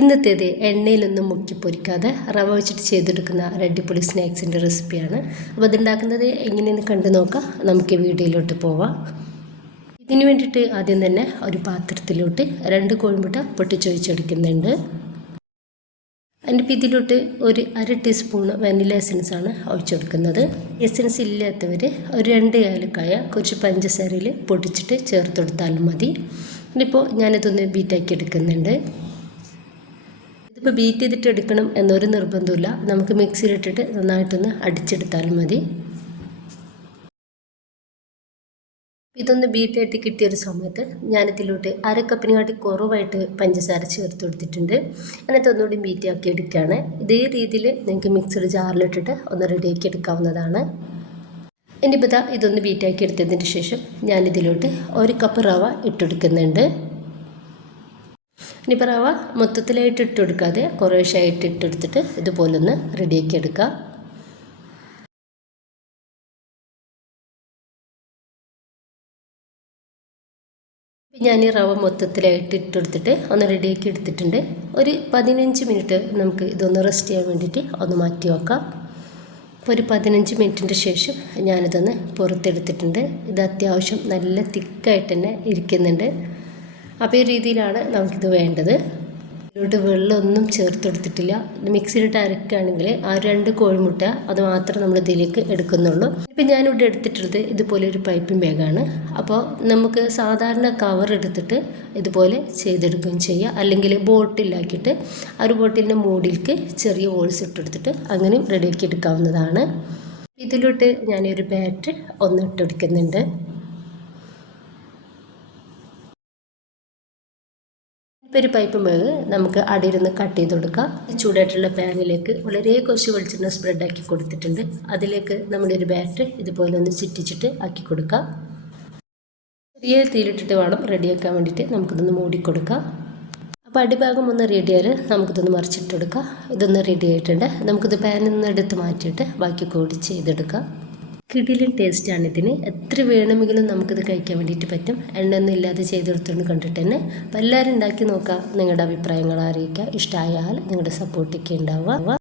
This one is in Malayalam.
ഇന്നത്തേത് എണ്ണയിലൊന്നും മുക്കി പൊരിക്കാതെ റവ വെച്ചിട്ട് ചെയ്തെടുക്കുന്ന ഒരു അടിപൊളി സ്നാക്സിൻ്റെ റെസിപ്പിയാണ്. അപ്പോൾ അതുണ്ടാക്കുന്നത് എങ്ങനെയെന്ന് കണ്ടു നോക്കാം. നമുക്ക് വീഡിയോയിലോട്ട് പോവാം. ഇതിന് വേണ്ടിയിട്ട് ആദ്യം തന്നെ ഒരു പാത്രത്തിലോട്ട് 2 കോഴിമുട്ട പൊട്ടിച്ചൊഴിച്ചെടുക്കുന്നുണ്ട്. അതിൻ്റെ ഇതിലോട്ട് ഒരു 1/2 ടീസ്പൂൺ വാനില എസൻസാണ് ഒഴിച്ചെടുക്കുന്നത്. എസൻസ് ഇല്ലാത്തവർ ഒരു 2 ഏലക്കായ കുറച്ച് പഞ്ചസാരയിൽ പൊടിച്ചിട്ട് ചേർത്ത് കൊടുത്താലും മതി. ഇനിയിപ്പോൾ ഞാനിതൊന്ന് ബീറ്റാക്കി എടുക്കുന്നുണ്ട്. ഇതിപ്പോൾ ബീറ്റ് ചെയ്തിട്ട് എടുക്കണം എന്നൊരു നിർബന്ധമില്ല. നമുക്ക് മിക്സിയിലിട്ടിട്ട് നന്നായിട്ടൊന്ന് അടിച്ചെടുത്താലും മതി. ഇതൊന്ന് ബീറ്റായിട്ട് കിട്ടിയൊരു സമയത്ത് ഞാനിതിലോട്ട് 1/2 കപ്പിനെക്കാട്ടി കുറവായിട്ട് പഞ്ചസാര ചേർത്ത് കൊടുത്തിട്ടുണ്ട്. എന്നിട്ട് ഒന്നുകൂടി ബീറ്റാക്കി എടുക്കുകയാണ്. ഇതേ രീതിയിൽ നിങ്ങൾക്ക് മിക്സഡ് ജാറിലിട്ടിട്ട് ഒന്ന് റെഡിയാക്കി എടുക്കാവുന്നതാണ്. ഇനിയിപ്പോൾ ഇതൊന്ന് ബീറ്റാക്കി എടുത്തതിന് ശേഷം ഞാനിതിലോട്ട് 1 കപ്പ് റവ ഇട്ടെടുക്കുന്നുണ്ട്. ഇനിയിപ്പോൾ റവ മൊത്തത്തിലായിട്ട് ഇട്ടെടുക്കാതെ കുറേശ്ശായിട്ട് ഇട്ടെടുത്തിട്ട് ഇതുപോലൊന്ന് റെഡിയാക്കി എടുക്കുക. ഞാൻ ഈ റവ മൊത്തത്തിലായിട്ട് ഇട്ടെടുത്തിട്ട് ഒന്ന് റെഡിയാക്കി എടുത്തിട്ടുണ്ട്. ഒരു 15 മിനിറ്റ് നമുക്ക് ഇതൊന്ന് റെസ്റ്റ് ചെയ്യാൻ വേണ്ടിയിട്ട് ഒന്ന് മാറ്റി വെക്കാം. അപ്പോൾ ഒരു 15 മിനിറ്റിൻ്റെ ശേഷം ഞാനിതൊന്ന് പുറത്തെടുത്തിട്ടുണ്ട്. ഇത് അത്യാവശ്യം നല്ല തിക്കായിട്ട് തന്നെ ഇരിക്കുന്നുണ്ട്. അപ്പോൾ ഈ രീതിയിലാണ് നമുക്കിത് വേണ്ടത്. ഇതിലോട്ട് വെള്ളമൊന്നും ചേർത്ത് കൊടുത്തിട്ടില്ല. മിക്സിയിലിട്ട് അരക്കുകയാണെങ്കിൽ ആ 2 കോഴിമുട്ട അത് മാത്രം നമ്മൾ ഇതിലേക്ക് എടുക്കുന്നുള്ളൂ. ഇപ്പം ഞാനിവിടെ എടുത്തിട്ടുള്ളത് ഇതുപോലെ ഒരു പൈപ്പിംഗ് ബാഗാണ്. അപ്പോൾ നമുക്ക് സാധാരണ കവർ എടുത്തിട്ട് ഇതുപോലെ ചെയ്തെടുക്കുകയും ചെയ്യുക. അല്ലെങ്കിൽ ബോട്ടിലാക്കിയിട്ട് ആ ഒരു ബോട്ടിലിൻ്റെ മൂടിലേക്ക് ചെറിയ ഹോൾസ് ഇട്ടെടുത്തിട്ട് അങ്ങനെയും റെഡിയാക്കി എടുക്കാവുന്നതാണ്. ഇതിലോട്ട് ഞാനൊരു ബാറ്റർ ഒന്ന് ഇട്ടെടുക്കുന്നുണ്ട്. ഇപ്പോൾ ഒരു പൈപ്പ് ബാഗ് നമുക്ക് അടിയിരുന്ന് കട്ട് ചെയ്ത് കൊടുക്കാം. ചൂടായിട്ടുള്ള പാനിലേക്ക് വളരെ കുറച്ച് വെളിച്ചെണ്ണ സ്പ്രെഡാക്കി കൊടുത്തിട്ടുണ്ട്. അതിലേക്ക് നമ്മുടെ ഒരു ബാറ്റർ ഇതുപോലെ ഒന്ന് ചുറ്റിച്ചിട്ട് ആക്കി കൊടുക്കാം. ചെറിയ തീയിലിട്ടിട്ട് വേണം റെഡിയാക്കാൻ വേണ്ടിയിട്ട് നമുക്കിതൊന്ന് മൂടിക്കൊടുക്കാം. അപ്പോൾ അടിഭാഗം ഒന്ന് റെഡിയായാൽ നമുക്കിതൊന്ന് മറിച്ചിട്ട് കൊടുക്കാം. ഇതൊന്ന് റെഡി ആയിട്ടുണ്ട്. നമുക്കിത് പാനിൽ നിന്ന് എടുത്ത് മാറ്റിയിട്ട് ബാക്കി കൂടി ചെയ്തെടുക്കാം. കിടിലൻ ടേസ്റ്റാണ് ഇതിന്. എത്ര വേണമെങ്കിലും നമുക്കിത് കഴിക്കാൻ വേണ്ടിയിട്ട് പറ്റും. എണ്ണയൊന്നും ഇല്ലാതെ ചെയ്തെടുത്തുകൊണ്ട് കണ്ടിട്ട് തന്നെ. അപ്പോൾ എല്ലാവരും ഉണ്ടാക്കി നോക്കുക. നിങ്ങളുടെ അഭിപ്രായങ്ങൾ അറിയിക്കുക. ഇഷ്ടമായാൽ നിങ്ങളുടെ സപ്പോർട്ടൊക്കെ ഉണ്ടാവുക.